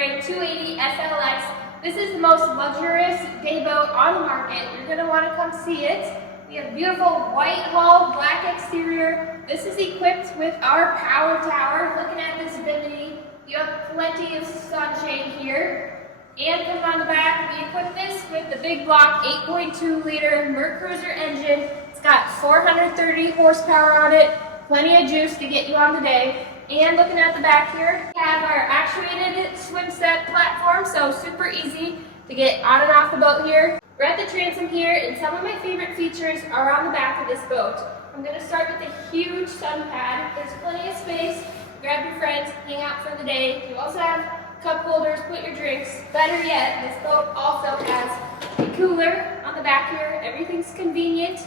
Ray 280 SLX. This is the most luxurious day boat on the market. You're going to want to come see it. We have beautiful white hull, black exterior. This is equipped with our power tower. Looking at this visibility, you have plenty of sunshade here. And coming on the back, we equipped this with the big block 8.2 liter Mercury engine. It's got 430 horsepower on it, plenty of juice to get you on the day. And looking at the back here, we have our actuated swim set platform, so super easy to get on and off the boat here. We're at the transom here, and some of my favorite features are on the back of this boat. I'm going to start with a huge sun pad. There's plenty of space. Grab your friends, hang out for the day. You also have cup holders, put your drinks. Better yet, this boat also has a cooler on the back here. Everything's convenient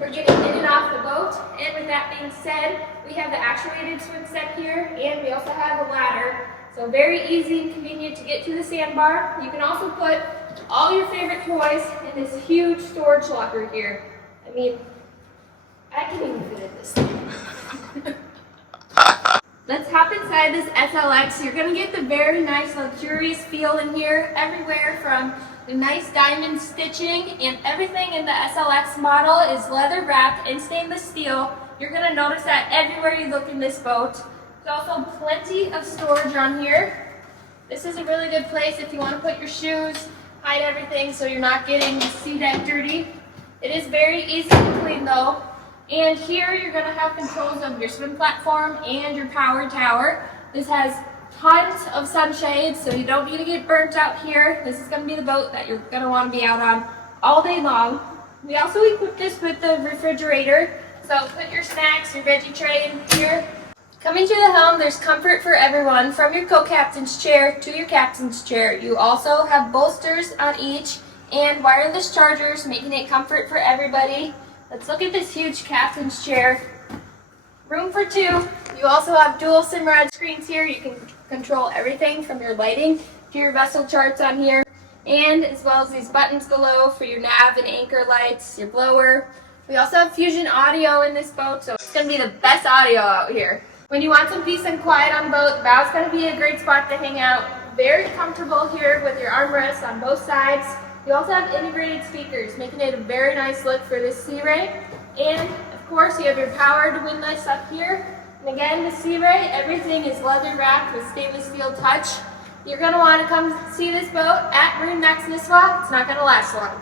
for getting in and off the boat. And with that being said, we have the actuated swim set here, and we also have a ladder. So very easy and convenient to get to the sandbar. You can also put all your favorite toys in this huge storage locker here. I mean, I can even fit in this thing. Let's hop inside this SLX. You're going to get the very nice luxurious feel in here, everywhere from the nice diamond stitching, and everything in the SLX model is leather wrapped and stainless steel. You're going to notice that everywhere you look in this boat. There's also plenty of storage on here. This is a really good place if you want to put your shoes, hide everything so you're not getting the sea deck dirty. It is very easy to clean though. And here you're going to have controls of your swim platform and your power tower. This has tons of sunshade, so you don't need to get burnt out here. This is going to be the boat that you're going to want to be out on all day long. We also equipped this with the refrigerator, so put your snacks, your veggie tray in here. Coming to the helm, there's comfort for everyone, from your co-captain's chair to your captain's chair. You also have bolsters on each and wireless chargers, making it comfort for everybody. Let's look at this huge captain's chair. Room for two. You also have dual Simrad screens here. You can control everything from your lighting to your vessel charts on here, and as well as these buttons below for your nav and anchor lights, your blower. We also have Fusion audio in this boat, so it's going to be the best audio out here. When you want some peace and quiet on the boat, the bow's going to be a great spot to hang out. Very comfortable here with your armrests on both sides. You also have integrated speakers, making it a very nice look for this Sea Ray. And of course, you have your powered windlass up here. And again, the Sea Ray, everything is leather wrapped with stainless steel touch. You're going to want to come see this boat at MarineMax Nisswa. It's not going to last long.